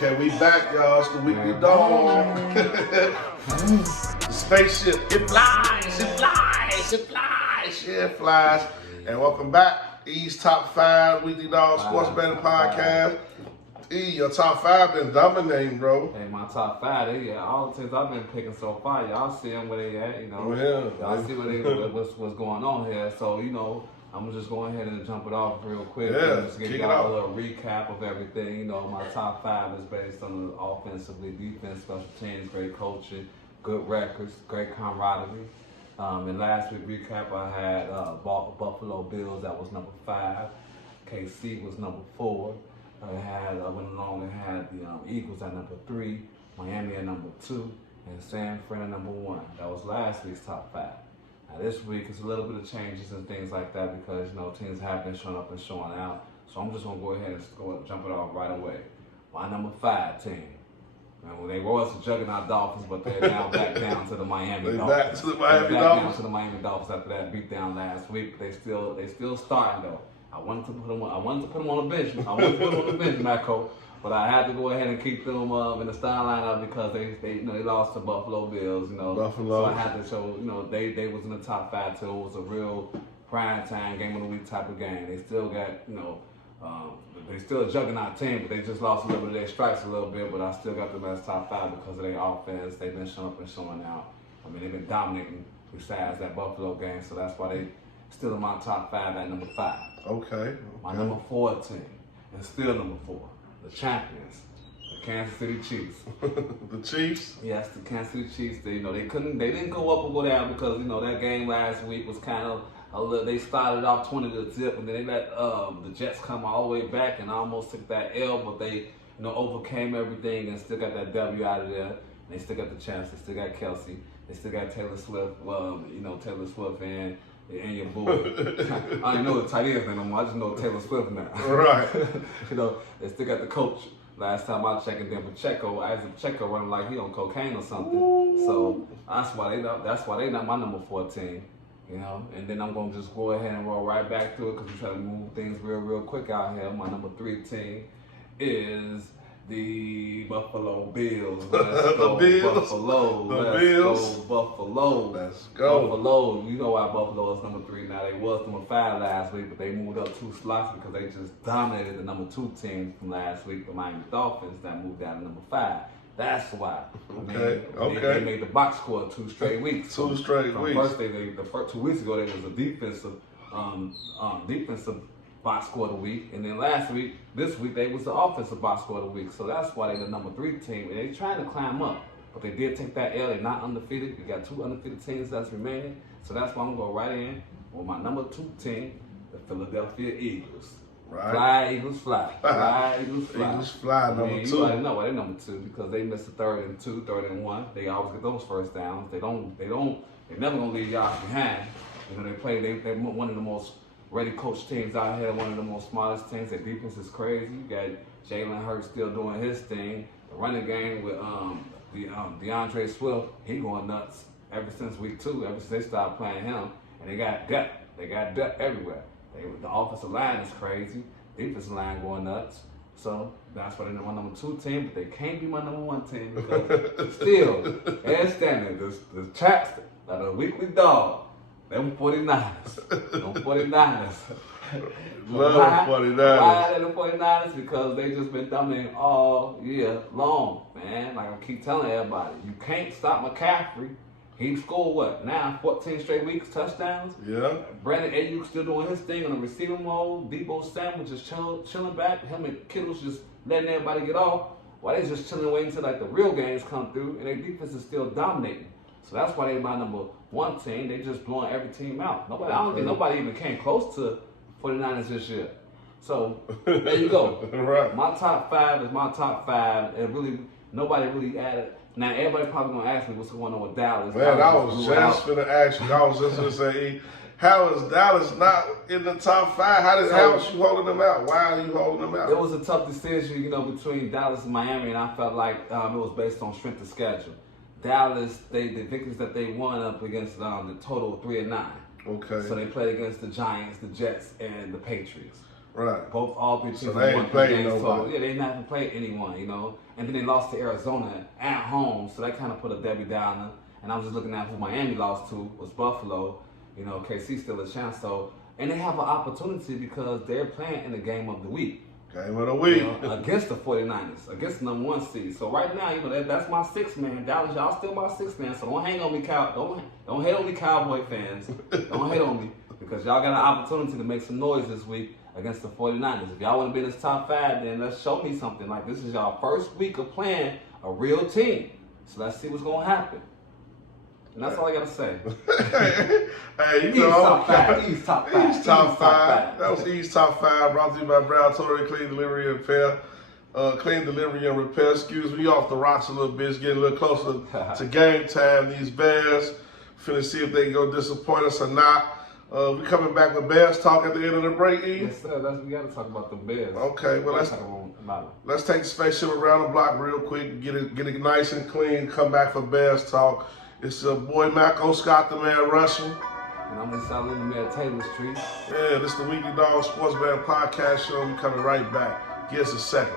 Okay, we back, y'all. It's the Weekly Dog. The spaceship, it flies, it flies, it flies. Yeah, it flies. And welcome back, E's Top 5 Weekly Dog Sports Betting Podcast. E, your top 5 been dominating, bro. Hey, my top 5, all the teams I've been picking so far, y'all see them where they at, you know. Y'all see what's going on here. So, you know, I'm gonna just go ahead and jump it off real quick. Yeah, just give y'all a little recap of everything. You know, my top 5 is based on the offensively, defense, special teams, great coaching, good records, great camaraderie. And last week recap, I had Buffalo Bills, that was number 5. KC was number 4. I went along and had the Eagles at number 3, Miami at number 2, and San Fran at number 1. That was last week's top 5. Now this week it's a little bit of changes and things like that because teams have been showing up and showing out. So I'm just gonna go ahead and jump it off right away. My number 5 team. And they were the juggernaut Dolphins, but they're now back down to the Miami Dolphins. Back to the Miami Dolphins. Down to the Miami Dolphins after that beatdown last week. They still starting though. I wanted to put them on the bench. I wanted to put them on the bench, Marco. But I had to go ahead and keep them in the starting lineup because they lost to Buffalo Bills, Buffalo. So I had to show, they was in the top 5 too. It was a real prime time game of the week type of game. They still got, they still a juggernaut team, but they just lost a little bit of their stripes a little bit. But I still got them as top 5 because of their offense. They've been showing up and showing out. I mean, they've been dominating besides that Buffalo game, so that's why they still in my top 5 at number 5. Okay. My number 4 team, and still number 4. The champions, the Kansas City Chiefs. The Chiefs? Yes, the Kansas City Chiefs. They didn't go up or go down because that game last week was kind of a little. They started off 20-0, and then they let the Jets come all the way back and almost took that L, but they overcame everything and still got that W out of there. And they still got the champs. They still got Kelsey. They still got Taylor Swift. Well, Taylor Swift and your boy. I don't know the tight ends anymore. I just know Taylor Swift now. Right. They still got the coach. Last time I checked, and then Pacheco, Pacheco running like he on cocaine or something. Ooh. So that's why they not my number 14. And then I'm gonna just go ahead and roll right back to it because we try to move things real quick out here. My number 3 team is the Buffalo Bills. Let's go, Bills. Buffalo. The Bills. Go, Buffalo. Let's go. Buffalo. You know why Buffalo is number 3 now. They was number 5 last week, but they moved up 2 slots because they just dominated the number 2 team from last week, the Miami Dolphins, that moved down to number 5. That's why. Okay. They made the box score 2 straight weeks. 2 straight weeks. The first 2 weeks ago, there was a defensive box score of the week, and then this week they was the offensive box score of the week. So that's why they the number 3 team. And they trying to climb up, but they did take that L. They're not undefeated. We got 2 undefeated teams that's remaining. So that's why I'm gonna go right in with my number 2 team, the Philadelphia Eagles. Right. Fly, Eagles, fly. Fly, Eagles, fly. Eagles fly, number 2. You already know why they're number 2 because they missed the 3rd and 2, 3rd and 1. They always get those first downs. They're never gonna leave y'all behind. They're one of the most ready coach teams out here, one of the most smartest teams. Their defense is crazy. You got Jalen Hurts still doing his thing. The running game with DeAndre Swift, he going nuts ever since week 2, ever since they started playing him. And they got depth. They got depth everywhere. The offensive line is crazy. Defensive line going nuts. So that's why they're my number 2 team, but they can't be my number 1 team because still, and standing, the chaps are the Weekly Dog. Them 49ers. Them 49ers. Love 49ers. Why are they the 49ers? Because they just been dominating all year long, man. Like I keep telling everybody, you can't stop McCaffrey. He scored what? Now 14 straight weeks, touchdowns. Yeah. Brandon Ayuk still doing his thing on the receiving mode. Debo Samuel just chilling back. Him and Kittle's just letting everybody get off. While they just chilling waiting until the real games come through, and their defense is still dominating. So that's why they my number 1 team. They just blowing every team out. I don't think nobody even came close to 49ers this year. So there you go. Right. My top 5 is my top 5, and really nobody really added. Now everybody probably gonna ask me what's going on with Dallas. Man, I was just gonna ask you. I was just gonna say, how is Dallas not in the top 5? How is you holding them out? Why are you holding them out? It was a tough decision, between Dallas and Miami, and I felt like it was based on strength of schedule. Dallas, the victories that they won up against the total of 3-9. Okay. So they played against the Giants, the Jets, and the Patriots. Right. Both all three teams So they ain't won played games total. nobody. Yeah, they haven't played anyone, you know. And then they lost to Arizona at home, so that kind of put a Debbie Downer. And I'm just looking at who Miami lost to was Buffalo. You know, KC still a chance. So, and they have an opportunity because they're playing in the game of the week. Game of the week. You know, against the 49ers, against the number 1 seed. So right now, you know, that's my 6th man. Dallas, y'all still my 6th man. So don't hang on me, don't hate on me, Cowboy fans. Don't hate on me because y'all got an opportunity to make some noise this week against the 49ers. If y'all want to be in this top 5, then let's show me something. Like this is y'all first week of playing a real team. So let's see what's gonna happen. And that's all I gotta say. Hey, you East know, top 5. East top 5. East top 5. That was East top 5 brought to you by Brown Total Clean Delivery and Repair. Clean Delivery and Repair. Excuse me, off the rocks a little bit. It's getting a little closer to game time. These Bears, finna see if they can go disappoint us or not. We coming back with Bears talk at the end of the break, E? Yes, sir. We gotta talk about the Bears. Okay, well let's take the spaceship around the block real quick, get it nice and clean, come back for Bears talk. It's your boy Macko Scott, the man Russian. And I'm inside living at Taylor Street. Yeah, this is the Weekly Dog Sports Band Podcast Show. We coming right back. Give us a second.